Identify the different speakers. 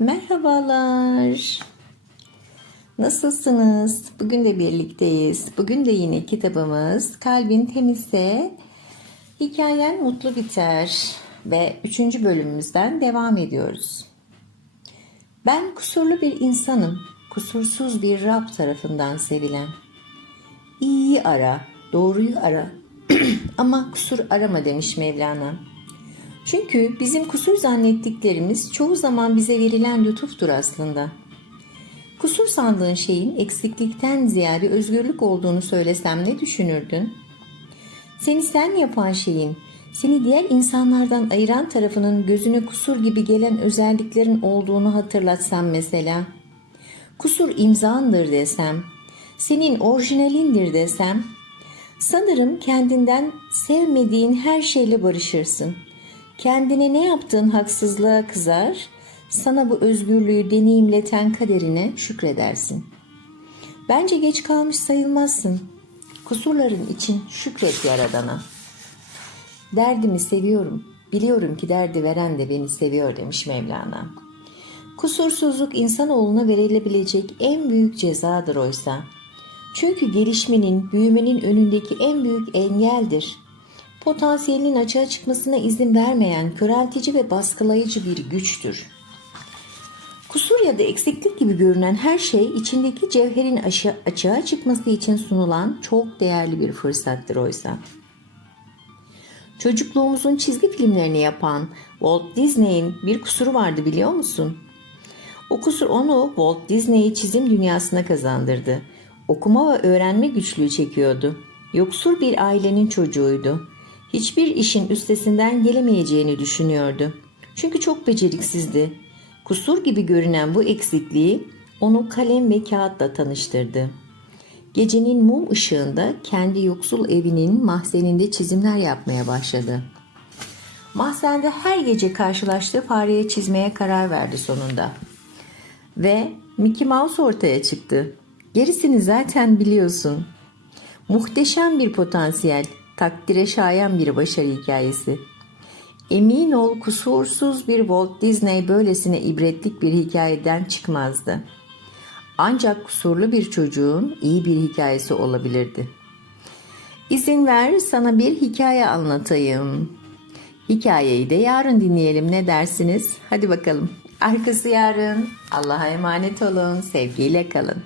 Speaker 1: Merhabalar. Nasılsınız? Bugün de birlikteyiz. Bugün de yine kitabımız Kalbin Temizse Hikayen Mutlu Biter ve 3. bölümümüzden devam ediyoruz. Ben kusurlu bir insanım. Kusursuz bir Rab tarafından sevilen. İyiyi ara, doğruyu ara. Ama kusur arama demiş Mevlana. Çünkü bizim kusur zannettiklerimiz çoğu zaman bize verilen lütuftur aslında. Kusur sandığın şeyin eksiklikten ziyade özgürlük olduğunu söylesem ne düşünürdün? Seni sen yapan şeyin, seni diğer insanlardan ayıran tarafının gözüne kusur gibi gelen özelliklerin olduğunu hatırlatsam mesela. Kusur imzandır desem, senin orijinalindir desem, sanırım kendinden sevmediğin her şeyle barışırsın.'' Kendine ne yaptığın haksızlığa kızar, sana bu özgürlüğü deneyimleten kaderine şükredersin. Bence geç kalmış sayılmazsın. Kusurların için şükret Yaradan'a. Derdimi seviyorum. Biliyorum ki derdi veren de beni seviyor demiş Mevlana. Kusursuzluk insanoğluna verilebilecek en büyük cezadır oysa. Çünkü gelişmenin, büyümenin önündeki en büyük engeldir potansiyelinin açığa çıkmasına izin vermeyen köreltici ve baskılayıcı bir güçtür. Kusur ya da eksiklik gibi görünen her şey içindeki cevherin açığa çıkması için sunulan çok değerli bir fırsattır oysa. Çocukluğumuzun çizgi filmlerini yapan Walt Disney'in bir kusuru vardı biliyor musun? O kusur onu Walt Disney'i çizim dünyasına kazandırdı. Okuma ve öğrenme güçlüğü çekiyordu. Yoksul bir ailenin çocuğuydu hiçbir işin üstesinden gelemeyeceğini düşünüyordu. Çünkü çok beceriksizdi. Kusur gibi görünen bu eksikliği onu kalem ve kağıtla tanıştırdı. Gecenin mum ışığında kendi yoksul evinin mahzeninde çizimler yapmaya başladı. Mahzende her gece karşılaştığı fareye çizmeye karar verdi sonunda. Ve Mickey Mouse ortaya çıktı. Gerisini zaten biliyorsun. Muhteşem bir potansiyel takdire şayan bir başarı hikayesi. Emin ol kusursuz bir Walt Disney böylesine ibretlik bir hikayeden çıkmazdı. Ancak kusurlu bir çocuğun iyi bir hikayesi olabilirdi. İzin ver sana bir hikaye anlatayım. Hikayeyi de yarın dinleyelim ne dersiniz? Hadi bakalım. Arkası yarın. Allah'a emanet olun. Sevgiyle kalın.